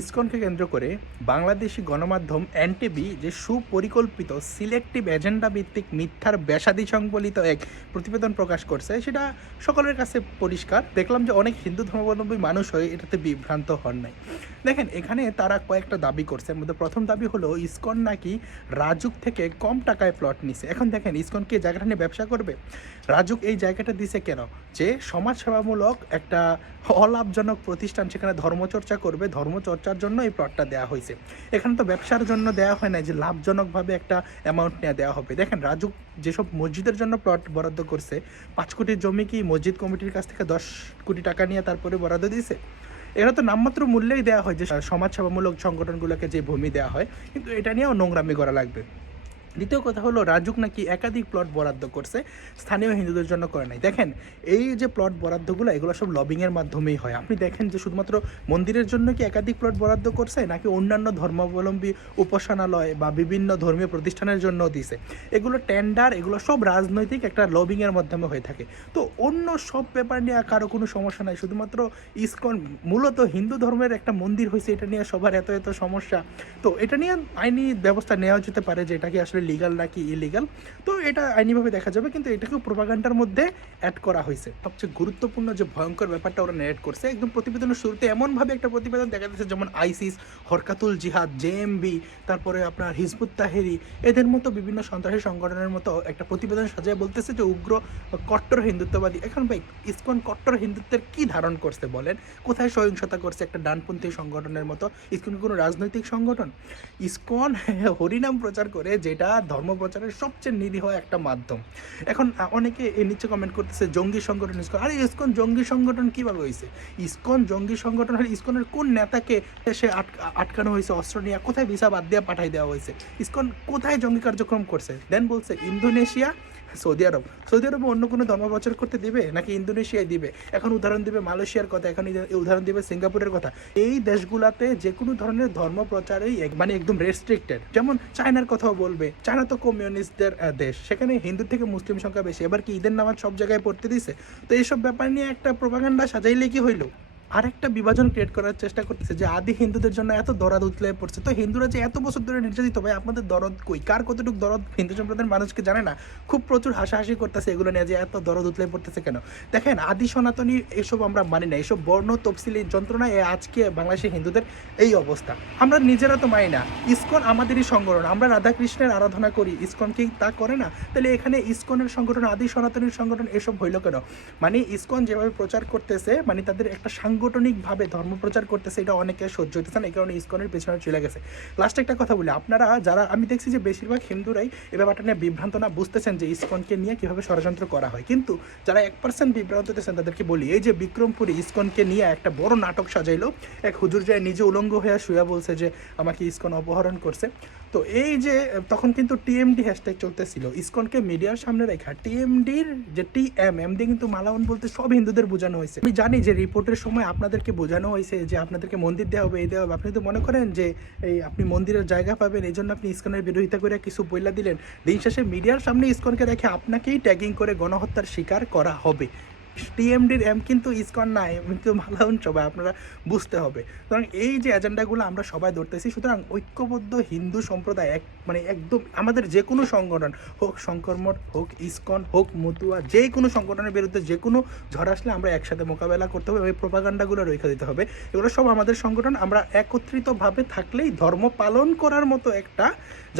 ইসকনকে কেন্দ্র করে বাংলাদেশি গণমাধ্যম এনটিভি যে সুপরিকল্পিত সিলেক্টিভ এজেন্ডা ভিত্তিক মিথ্যার ব্যাসাদি সংবলিত এক প্রতিবেদন প্রকাশ করছে, সেটা সকলের কাছে পরিষ্কার। দেখলাম যে অনেক হিন্দু ধর্মাবলম্বী মানুষ হয়ে এটাতে বিভ্রান্ত হন নাই। দেখেন, এখানে তারা কয়েকটা দাবি করছে। এর মধ্যে প্রথম দাবি হলো ইসকন নাকি রাজুক থেকে কম টাকায় প্লট নিছে। এখন দেখেন, ইসকন কি এই জায়গাটা নিয়ে ব্যবসা করবে? রাজুক এই জায়গাটা দিছে কেন? যে সমাজসেবামূলক একটা অলাভজনক প্রতিষ্ঠান সেখানে ধর্মচর্চা করবে, ধর্মচর্চার জন্য এই প্লটটা দেওয়া হয়েছে। এখানে তো ব্যবসার জন্য দেওয়া হয় না যে লাভজনকভাবে একটা অ্যামাউন্ট নিয়ে দেওয়া হবে। দেখেন, রাজুক যেসব মসজিদের জন্য প্লট বরাদ্দ করছে, 5 কোটির জমি কি মসজিদ কমিটির কাছ থেকে 10 কোটি টাকা নিয়ে তারপরে বরাদ্দ দিয়েছে? এরা তো নামমাত্র মূল্যেই দেওয়া হয় যে সমাজসেবামূলক সংগঠনগুলোকে যে ভূমি দেওয়া হয়, কিন্তু এটা নিয়েও নোংরামি করা লাগবে। দ্বিতীয় কথা হলো, রাজুক নাকি একাধিক প্লট বরাদ্দ করছে, স্থানীয় হিন্দুদের জন্য করে নাই। দেখেন, এই যে প্লট বরাদ্দগুলো, এগুলো সব লবিংয়ের মাধ্যমেই হয়। আপনি দেখেন যে শুধুমাত্র মন্দিরের জন্য কি একাধিক প্লট বরাদ্দ করছে, নাকি অন্যান্য ধর্মাবলম্বী উপাসনালয় বা বিভিন্ন ধর্মীয় প্রতিষ্ঠানের জন্য দিছে। এগুলো টেন্ডার, এগুলো সব রাজনৈতিক একটা লবিংয়ের মাধ্যমে হয়ে থাকে। তো অন্য সব ব্যাপার নিয়ে কারো কোনো সমস্যা নাই, শুধুমাত্র ইসকন মূলত হিন্দু ধর্মের একটা মন্দির হয়েছে, এটা নিয়ে সবার এত এত সমস্যা। তো এটা নিয়ে আইনি ব্যবস্থা নেওয়া যেতে পারে যে এটা কি আসলে লিগাল নাকি ইলিগাল। তো এটা আইনিভাবে দেখা যাবে, কিন্তু এটাকেও প্রোপাগান্ডার মধ্যে অ্যাড করা হয়েছে। সবচেয়ে গুরুত্বপূর্ণ যে ভয়ঙ্কর ব্যাপারটা ওরা নেট করছে, একদম প্রতিবেদনের শুরুতে এমনভাবে একটা প্রতিবেদন দেখা যাচ্ছে যেমন আইসিস, হরকাতুল জিহাদ, জেএমবি, তারপরে আপনার হিজবুত তাহেরি, এদের মতো বিভিন্ন সন্ত্রাসী সংগঠনের মতো একটা প্রতিবেদন সাজায় বলতেছে যে উগ্র কট্টর হিন্দুত্ববাদী। এখন ভাই, ইসকন কট্টর হিন্দুত্বের কি ধারণ করছে বলেন? কোথায় সহিংসতা করছে একটা ডানপন্থী সংগঠনের মতো? ইসকন কোনো রাজনৈতিক সংগঠন? ইসকন হরিনাম প্রচার করে, যেটা ধর্ম প্রচারের সবচেয়ে নিরীহ একটা মাধ্যম। এখন অনেকে এর নিচে কমেন্ট করতেছে জঙ্গি সংগঠন ইসকন। আরে, ইসকন জঙ্গি সংগঠন কীভাবে হয়েছে? ইসকন জঙ্গি সংগঠন হলে ইসকনের কোন নেতাকে সে আটকানো হয়েছে অস্ত্র নিয়ে? কোথায় ভিসা বাদ দিয়ে পাঠাই দেওয়া হয়েছে? ইসকন কোথায় জঙ্গি কার্যক্রম করছে? দেন বলছে ইন্দোনেশিয়া, সৌদি আরব। সৌদি আরবে অন্য কোনো ধর্ম প্রচার করতে দিবে নাকি ইন্দোনেশিয়ায় দিবে? এখন উদাহরণ দিবে মালয়েশিয়ার কথা, এখন উদাহরণ দিবে সিঙ্গাপুরের কথা। এই দেশগুলাতে যে কোনো ধরনের ধর্ম প্রচারেই মানে একদম রেস্ট্রিক্টেড। যেমন চায়নার কথাও বলবে, চায়না তো কমিউনিস্টদের দেশ, সেখানে হিন্দু থেকে মুসলিম সংখ্যা বেশি। এবার কি ঈদের নামাজ সব জায়গায় পড়তে দিছে? তো এইসব ব্যাপার নিয়ে একটা প্রোপাগান্ডা সাজাইলে কি হইলো? আরেকটা বিভাজন ক্রিয়েট করার চেষ্টা করতেছে যে আদি হিন্দুদের জন্য এত দরদ উতলে পড়ছে। তো হিন্দুরা যে এত বছর ধরে নির্যাতিত, ভাই আপনাদের দরদ কই? কার কতটুকু দরদ হিন্দু সম্প্রদায়ের মানুষকে জানে না? খুব প্রচুর হাসাহাসি করতেছে এগুলো নিয়ে যে এত দরদ উতলে পড়তেছে কেন। দেখেন, আদি সনাতনী এসব আমরা মানি না, এসব বর্ণ তফসিলি যন্ত্রণায় আজকে বাংলাদেশের হিন্দুদের এই অবস্থা। আমরা নিজেরা তো মানি না। ইসকন আমাদেরই সংগঠন, আমরা রাধাকৃষ্ণের আরাধনা করি, ইসকন কি তা করে না? তাহলে এখানে ইসকনের সংগঠন, আদি সনাতনীর সংগঠন, এসব হইল কেন? মানে ইসকন যেভাবে প্রচার করতেছে, মানে তাদের একটা সাংগঠনিকভাবে ধর্ম প্রচার করতেছে, এটা অনেকে সহ্য হইতেছে না, এই কারণে ইসকনের পেছনে চলে গেছে। লাস্টে একটা কথা বলি, আপনারা যারা, আমি দেখছি যে বেশিরভাগ হিন্দুরাই এ ব্যাপারটা নিয়ে বিভ্রান্ত না, বুঝতেছেন যে ইসকনকে নিয়ে কীভাবে ষড়যন্ত্র করা হয়। কিন্তু যারা 1% বিভ্রান্ত হতেছেন তাদেরকে বলি, এই যে বিক্রমপুরে ইসকনকে নিয়ে একটা বড় নাটক সাজাইলো, এক হুজুর যায় নিজে উলঙ্গ হয়ে শুয়া বলছে যে আমাকে ইসকন অপহরণ করছে। তো এই যে তখন কিন্তু টিএমডি হ্যাশট্যাগ চলতেছিল, ইসকনকে মিডিয়ার সামনে রেখা টিএমডির যে টিএম দিয়ে কিন্তু মালাউন বলতে সব হিন্দুদের বোঝানো হয়েছে। আমি জানি যে রিপোর্টের সময় আপনাদেরকে বোঝানো হয়েছে যে আপনাদেরকে মন্দির দেওয়া হবে, এই দেওয়া হবে। আপনি তো মনে করেন যে এই আপনি মন্দিরের জায়গা পাবেন, এই জন্য আপনি ইসকনের বিরোধিতা করে কিছু বইলা দিলেন। দিন শেষে মিডিয়ার সামনে ইসকনকে রেখে আপনাকেই ট্যাগিং করে গণহত্যার শিকার করা হবে। টিএমডির এম কিন্তু ইসকন নাই, কিন্তু মালাউন সবাই, আপনারা বুঝতে হবে। সুতরাং এই যে এজেন্ডাগুলো আমরা সবাই ধরতেছি, সুতরাং ঐক্যবদ্ধ হিন্দু সম্প্রদায় মানে একদম আমাদের যে কোনো সংগঠন হোক, শঙ্করমঠ হোক, ইসকন হোক, মতুয়া, যে কোনো সংগঠনের বিরুদ্ধে যে কোনো ঝড় আসলে আমরা একসাথে মোকাবেলা করতে হবে। ওই প্রোপাগান্ডাগুলো রেখে দিতে হবে। এগুলো সব আমাদের সংগঠন, আমরা একত্রিতভাবে থাকলেই ধর্ম পালন করার মতো একটা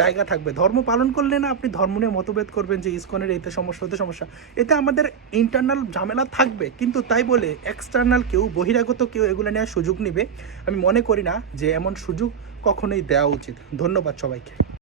জায়গা থাকবে। ধর্ম পালন করলে না আপনি ধর্ম নিয়ে মতভেদ করবেন যে ইসকনের এতে সমস্যা, হতে সমস্যা, এতে আমাদের ইন্টারনাল ঝামেলা থাকবে। কিন্তু তাই বলে এক্সটার্নাল কেউ, বহিরাগত কেউ এগুলো নেওয়ার সুযোগ নেবে, আমি মনে করি না যে এমন সুযোগ কখনোই দেওয়া উচিত। ধন্যবাদ সবাইকে।